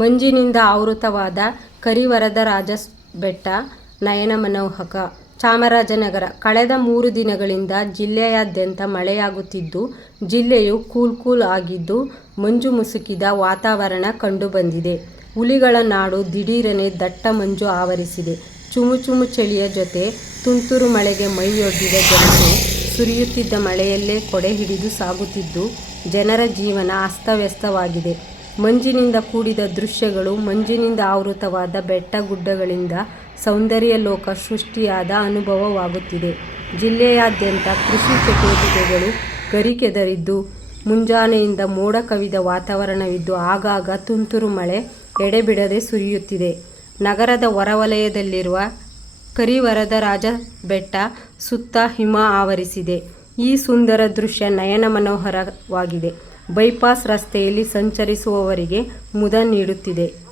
ಮಂಜಿನಿಂದ ಆವೃತವಾದ ಕರಿವರದರಾಜ ಬೆಟ್ಟ ನಯನ ಮನೋಹಕ ಚಾಮರಾಜನಗರ. ಕಳೆದ ಮೂರು ದಿನಗಳಿಂದ ಜಿಲ್ಲೆಯಾದ್ಯಂತ ಮಳೆಯಾಗುತ್ತಿದ್ದು, ಜಿಲ್ಲೆಯು ಕೂಲ್ ಕೂಲ್ ಆಗಿದ್ದು, ಮಂಜು ಮುಸುಕಿದ ವಾತಾವರಣ ಕಂಡುಬಂದಿದೆ. ಹುಲಿಗಳ ನಾಡು ದಿಢೀರನೆ ದಟ್ಟ ಮಂಜು ಆವರಿಸಿದೆ. ಚುಮು ಚುಮು ಚಳಿಯ ಜೊತೆ ತುಂತುರು ಮಳೆಗೆ ಮೈಯೊಡ್ಡಿದ ಜನರು ಸುರಿಯುತ್ತಿದ್ದ ಮಳೆಯಲ್ಲೇ ಕೊಡೆ ಹಿಡಿದು ಸಾಗುತ್ತಿದ್ದು, ಜನರ ಜೀವನ ಅಸ್ತವ್ಯಸ್ತವಾಗಿದೆ. ಮಂಜಿನಿಂದ ಕೂಡಿದ ದೃಶ್ಯಗಳು, ಮಂಜಿನಿಂದ ಆವೃತವಾದ ಬೆಟ್ಟ ಗುಡ್ಡಗಳಿಂದ ಸೌಂದರ್ಯ ಲೋಕ ಸೃಷ್ಟಿಯಾದ ಅನುಭವವಾಗುತ್ತಿದೆ. ಜಿಲ್ಲೆಯಾದ್ಯಂತ ಕೃಷಿ ಚಟುವಟಿಕೆಗಳು ಗರಿಕೆದರಿದ್ದು, ಮುಂಜಾನೆಯಿಂದ ಮೋಡ ಕವಿದ ವಾತಾವರಣವಿದ್ದು, ಆಗಾಗ ತುಂತುರು ಮಳೆ ಎಡೆಬಿಡದೆ ಸುರಿಯುತ್ತಿದೆ. ನಗರದ ಹೊರವಲಯದಲ್ಲಿರುವ ಕರಿವರದ ರಾಜ ಬೆಟ್ಟ ಸುತ್ತ ಹಿಮ ಆವರಿಸಿದೆ. ಈ ಸುಂದರ ದೃಶ್ಯ ನಯನ ಮನೋಹರವಾಗಿದೆ. ಬೈಪಾಸ್ ರಸ್ತೆಯಲ್ಲಿ ಸಂಚರಿಸುವವರಿಗೆ ಮುದ ನೀಡುತ್ತಿದೆ.